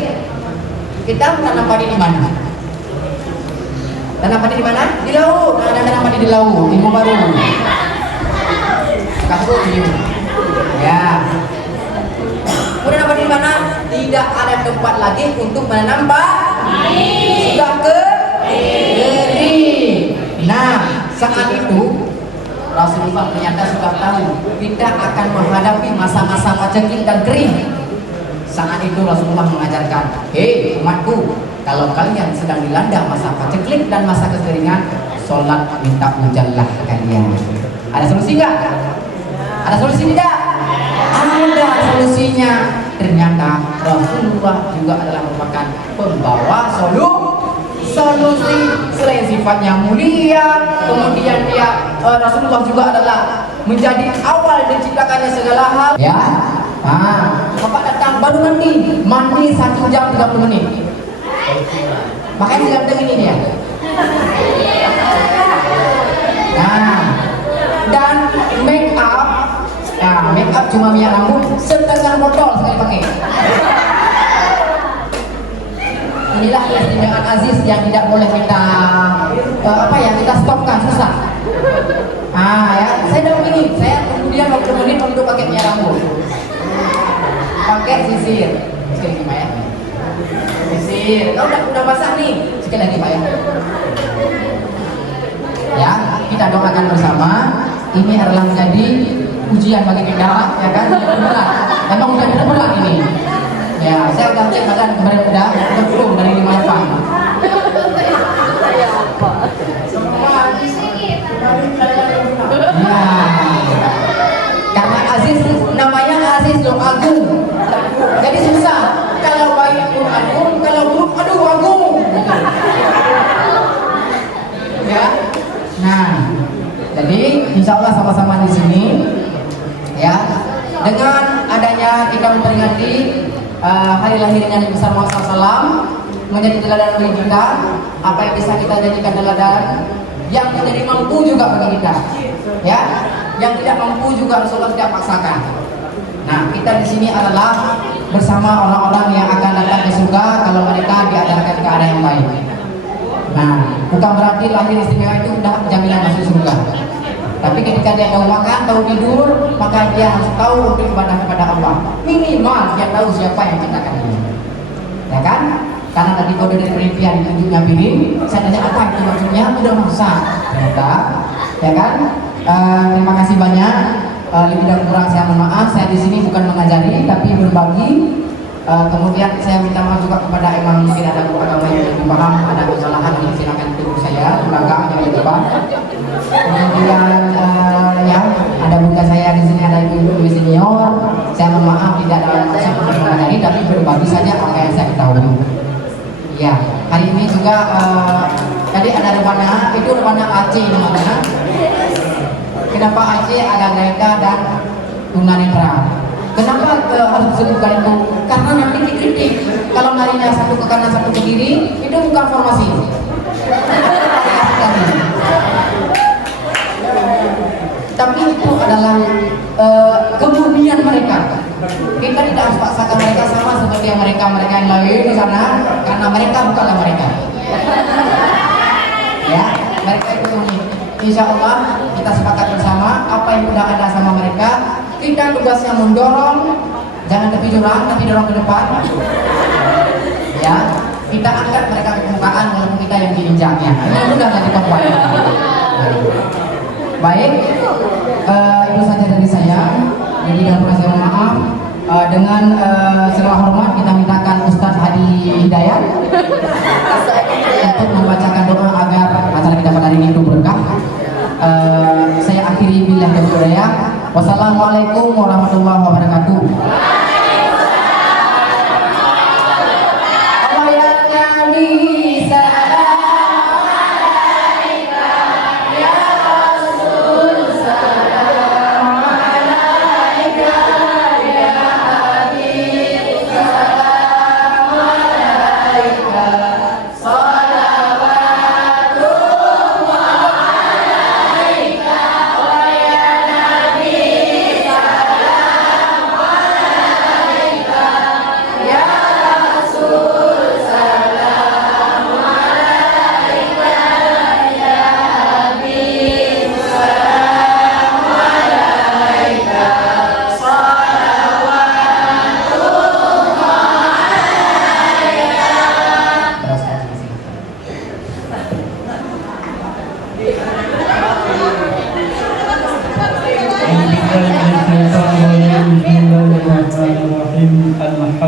Kita menanam padi di mana? Tanam padi di mana? Di laut. Nah, tanam padi di laut, ilmu baru. Kasut ini. Ya. untuk menanam sudah kering. Nah, saat itu Rasulullah ternyata sudah tahu kita akan menghadapi masa-masa paceklik dan kering. Saat itu Rasulullah mengajarkan, hei umatku, kalau kalian sedang dilanda masa paceklik dan masa kekeringan, sholat minta hujanlah kalian. Ada solusi nggak? Ada solusi tidak? Ada solusinya. Ternyata Rasulullah juga adalah merupakan pembawa solusi. Selain sifatnya mulia, kemudian Rasulullah juga adalah menjadi awal diciptakannya segala hal. Ya, Bapak datang baru mandi 1 jam 30 menit. Makanya ganteng ini dia. Nah, dan make up cuma minyak rambut setengah botol sekali pakai. Inilah keistimewaan Aziz yang tidak boleh kita kita stopkan, susah. Ya, saya dah begini, saya kemudian 20 menit untuk pakai minyak rambut. Pakai sisir. Sekali lagi Pak ya. Sisir. Kalau udah basah nih, sekali lagi Pak ya. Ya, kita doakan bersama. Ini adalah menjadi ujian bagi kita, ya kan? Berat. Memang udah berat ini. Ya, saya udah cek badan kemarin udah belum dari 5 lepas. Ya, karena Aziz namanya Aziz loh, agung. Jadi susah. Kalau baik pun agung, kalau buruk aduh agung. Ya. Nah, jadi insya Allah sama-sama di sini, ya. Dengan adanya kita memperingati hari lahirnya Nabi besar Muhammad SAW, menjadi teladan bagi kita. Apa yang bisa kita jadikan teladan, yang menjadi mampu juga bagi kita, ya. Yang tidak mampu juga Rasulullah tidak paksakan. Nah, kita di sini adalah bersama orang-orang yang akan datang ke surga kalau mereka diajarkan ke arah yang baik. Nah, bukan berarti lahir istimewa itu udah jaminan masuk surga. Tapi ketika dia tahu makan, tahu tidur, maka dia harus tahu untuk ibadah kepada Allah. Minimal dia tahu siapa yang ciptakan ini, ya kan? Karena tadi kode dari penelitian ditunjuknya piring, saya tanya apa itu maksudnya, udah masak, ternyata, ya kan? Terima kasih banyak. Lebih dan kurang saya mohon maaf. Saya di sini bukan mengajari, tapi berbagi. Kemudian saya minta maaf juga kepada imam, mungkin ada agama yang lebih paham, ada kesalahan, silakan tunggu saya di belakang yang di depan. Kemudian ya ada bunda saya di sini, ada ibu senior. Saya mohon maaf tidak dalam konsep untuk mengajari, tapi berbagi saja apa yang saya ketahui. Ya, hari ini juga tadi ada rebana, itu rebana Aceh namanya. Kenapa Aceh ada mereka dan tunanetra? Kenapa harus disebutkan itu? Karena nanti dikritik. Kalau larinya satu ke kanan satu ke kiri, itu bukan formasi. Tapi itu adalah kemurnian mereka. Kita tidak harus paksakan mereka sama seperti mereka yang lain di sana, karena mereka bukanlah mereka. Ya, mereka itu unik. Insya Allah kita sepakat bersama apa yang sudah ada sama mereka. Kita tugasnya mendorong, jangan tepi jurang, tapi dorong ke depan. Ya, kita angkat mereka ke permukaan walaupun kita yang diinjaknya. Ini mudah nanti perempuan. Baik, itu saja dari saya. Jadi jangan pernah saya mohon maaf. Dengan segala hormat kita mintakan Ustadz Hadi Hidayat untuk membacakan doa agar acara kita pada hari ini itu berkah. Saya akhiri billah dan hidayah. Wassalamualaikum warahmatullahi wabarakatuh.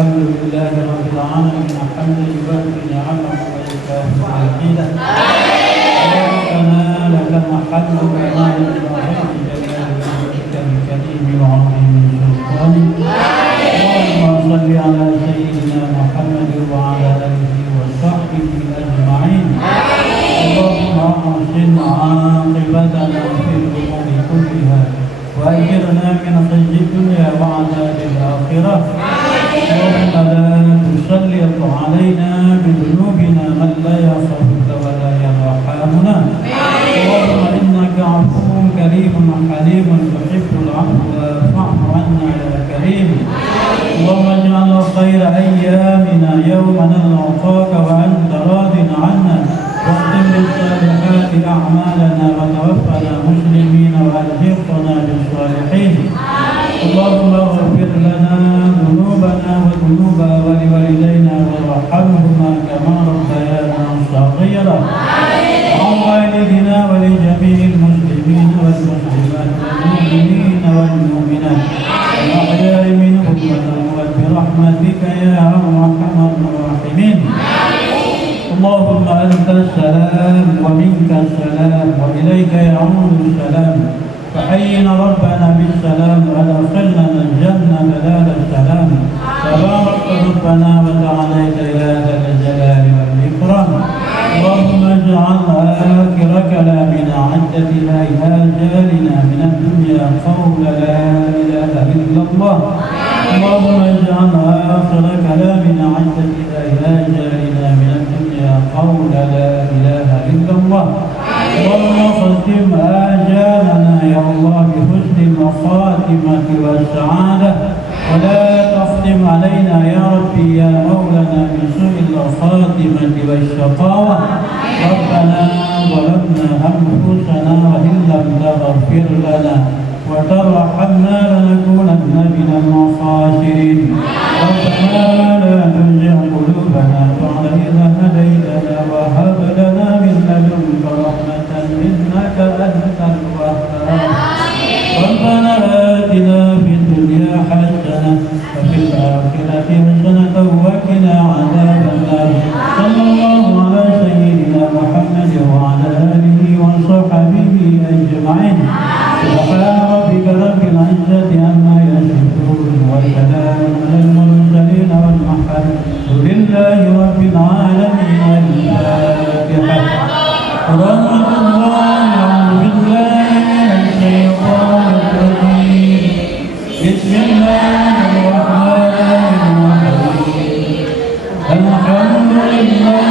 لله رب العالمين حمدا يوافي نعمه ويكافئ مزيدا. ربنا لك الحمد كما ينبغي لجلال وجهك الكريم وعظيم سلطانك. اللهم صل على سيدنا محمد وعلى اله وصحبه اجمعين. اللهم احسن عاقبتنا في الامور كلها واجرنا من خزي الدنيا وعذاب الاخره. اللهم لا تسلط علينا بذنوبنا من لا يخافك ولا يرحمنا. اللهم انك عفو كريم حليم تحب العفو فاعف عنا يا كريم. اللهم اجعل خير ايامنا يوم نلقاك وانت راض عنا، واختم بالصالحات اعمالنا وتوفنا مسلمين والحقنا بالصالحين. اللهم اغفر لنا ذنوبنا وذنوب ولوالدينا وارحمهما كما ربيانا صغيرا. عن والدنا ولجميع المسلمين والمسلمات والمؤمنين والمؤمنات الأحياء منهم والأموات برحمتك يا أرحم الراحمين. اللهم أنت السلام ومنك السلام وإليك يعود السلام. فحينا ربنا بالسلام وأدخلنا الجنة دار السلام. تبارك ربنا وتعاليت يا ذا الجلال والإكرام. اللهم اجعل آخر كلامنا عند انتهاء آجالنا من الدنيا قول لا إله إلا الله. اللهم اجعل آخر كلامنا عند انتهاء آجالنا من الدنيا قول لا إله إلا الله. اللهم ختم آجالنا يا الله بحسن الخاتمة والسعادة، ولا تختم علينا يا ربي يا مولانا بسوء الخاتمة والشقاوة. ربنا ظلمنا أنفسنا وإن لم تغفر لنا وترحمنا لنكونن من الخاسرين. ربنا لا تزغ قلوبنا بعد إذ هديتنا وهب لنا من لدنك رحمة إنك أنت الوهاب. ربنا آتنا في الدنيا حسنة وفي الآخرة حسنة وقنا عذاب النار. صلى الله على سيدنا محمد وعلى آله وصحبه أجمعين. سبحان ربك رب العزة عما يصفون وسلام على المرسلين والحمد لله رب العالمين. الفاتحة. رحمة الله. أعوذ بالله من الشيطان الرجيم. بسم الله الرحمن الرحيم. الحمد لله